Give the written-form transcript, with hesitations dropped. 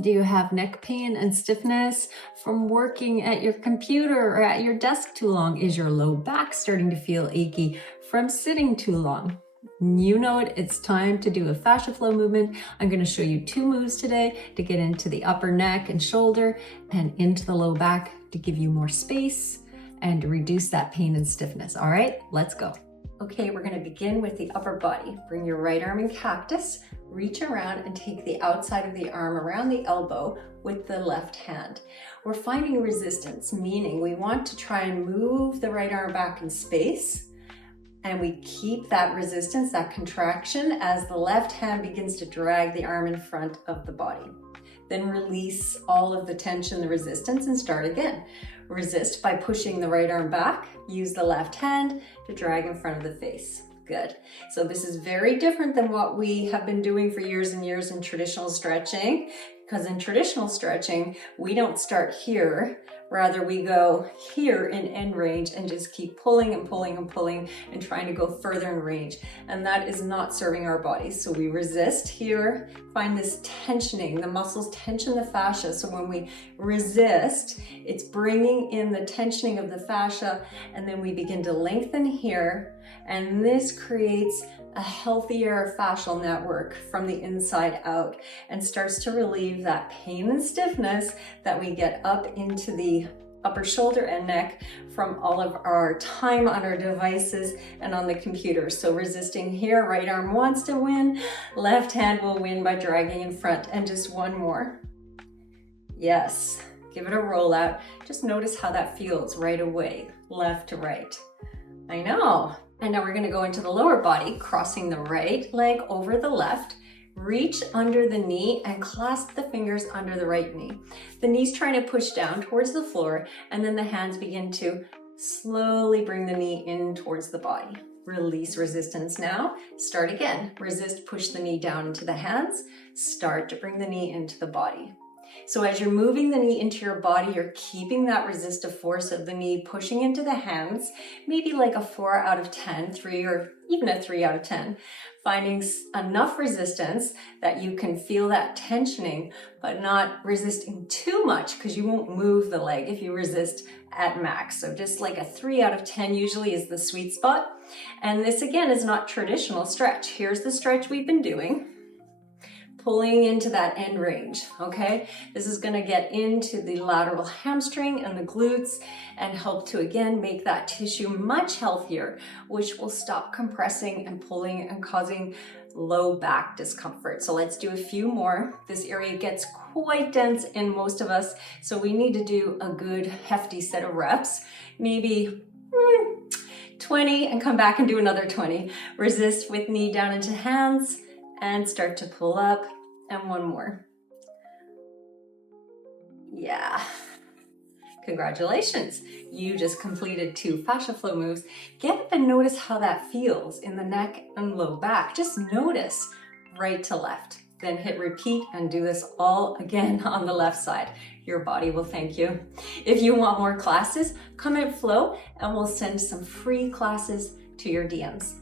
Do you have neck pain and stiffness from working at your computer or at your desk too long? Is your low back starting to feel achy from sitting too long? You know it, it's time to do a fascia flow movement. I'm going to show you 2 moves today to get into the upper neck and shoulder and into the low back to give you more space and to reduce that pain and stiffness. All right, let's go. Okay, we're going to begin with the upper body. Bring your right arm in cactus, reach around and take the outside of the arm around the elbow with the left hand. We're finding resistance, meaning we want to try and move the right arm back in space, and we keep that resistance, that contraction, as the left hand begins to drag the arm in front of the body. Then release all of the tension, the resistance, and start again. Resist by pushing the right arm back. Use the left hand to drag in front of the face. Good. So this is very different than what we have been doing for years and years in traditional stretching, because in traditional stretching, we don't start here. Rather, we go here in end range and just keep pulling and pulling and pulling and trying to go further in range. And that is not serving our bodies. So we resist here, find this tensioning, the muscles tension the fascia. So when we resist, it's bringing in the tensioning of the fascia, and then we begin to lengthen here. And this creates a healthier fascial network from the inside out and starts to relieve that pain and stiffness that we get up into the upper shoulder and neck from all of our time on our devices and on the computer. So resisting here, right arm wants to win, left hand will win by dragging in front. And just one more. Yes, give it a roll out. Just notice how that feels right away, left to right. I know. And now we're going to go into the lower body, crossing the right leg over the left. Reach under the knee and clasp the fingers under the right knee. The knee's trying to push down towards the floor, and then the hands begin to slowly bring the knee in towards the body. Release resistance now. Start again. Resist, push the knee down into the hands. Start to bring the knee into the body. So as you're moving the knee into your body, you're keeping that resistive force of the knee pushing into the hands, maybe like a 4 out of 10, 3, or even a 3 out of 10, finding enough resistance that you can feel that tensioning, but not resisting too much, because you won't move the leg if you resist at max. So just like a 3 out of 10 usually is the sweet spot. And this again is not traditional stretch. Here's the stretch we've been doing. Pulling into that end range, okay? This is gonna get into the lateral hamstring and the glutes and help to, again, make that tissue much healthier, which will stop compressing and pulling and causing low back discomfort. So let's do a few more. This area gets quite dense in most of us, so we need to do a good hefty set of reps, maybe 20, and come back and do another 20. Resist with knee down into hands, and start to pull up, and one more. Yeah. Congratulations. You just completed 2 fascia flow moves. Get up and notice how that feels in the neck and low back. Just notice right to left. Then hit repeat and do this all again on the left side. Your body will thank you. If you want more classes, comment FLO and we'll send some free classes to your DMs.